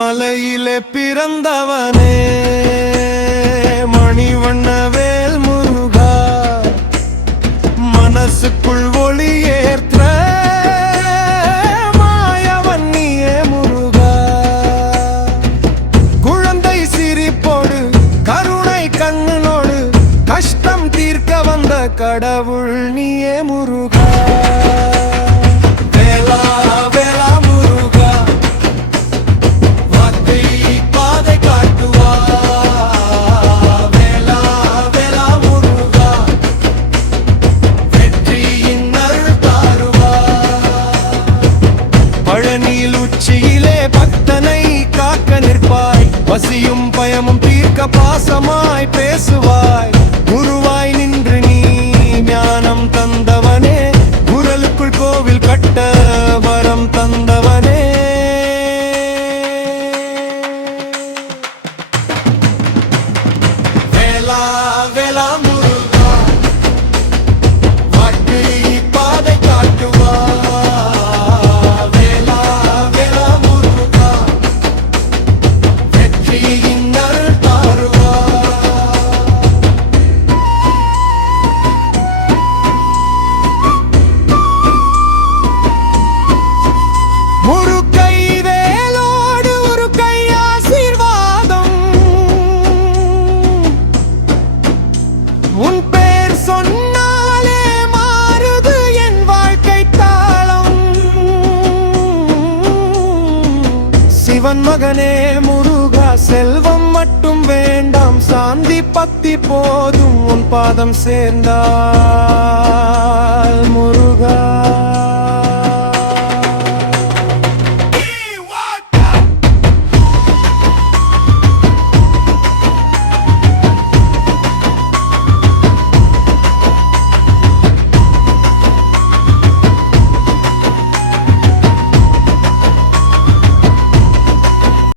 மலையிலே பிறந்தவனே மணிவண்ணவேல் முருகா, மனசுக்குள் ஒளியேற்ற மாயவன்னியே முருகா. குழந்தை சிரிப்போடு கருணை கண்ணனோடு கஷ்டம் தீர்க்க வந்த கடவுள் நீயே முருகா. உச்சியிலே பக்தனை காக்க நிற்பாய், பசியும் பயமும் தீர்க்க பாசமாய் பேசுவாய். குருவாய் நின்று நீ ஞானம் தந்தவனே, குரலுக்குள் கோவில் கட்ட வரம் தந்தவனே. வேலா வேலா முருகா, வாழ்க்கை பாதை காட்டுவா. உன் பேர் சொன்னாலே மாறுது என் வாழ்க்கை தாளம். சிவன் மகனே முருகா, செல்வம் மட்டும் வேண்டாம், சாந்தி பக்தி போதும் உன் பாதம் சேர்ந்தால் முருகா.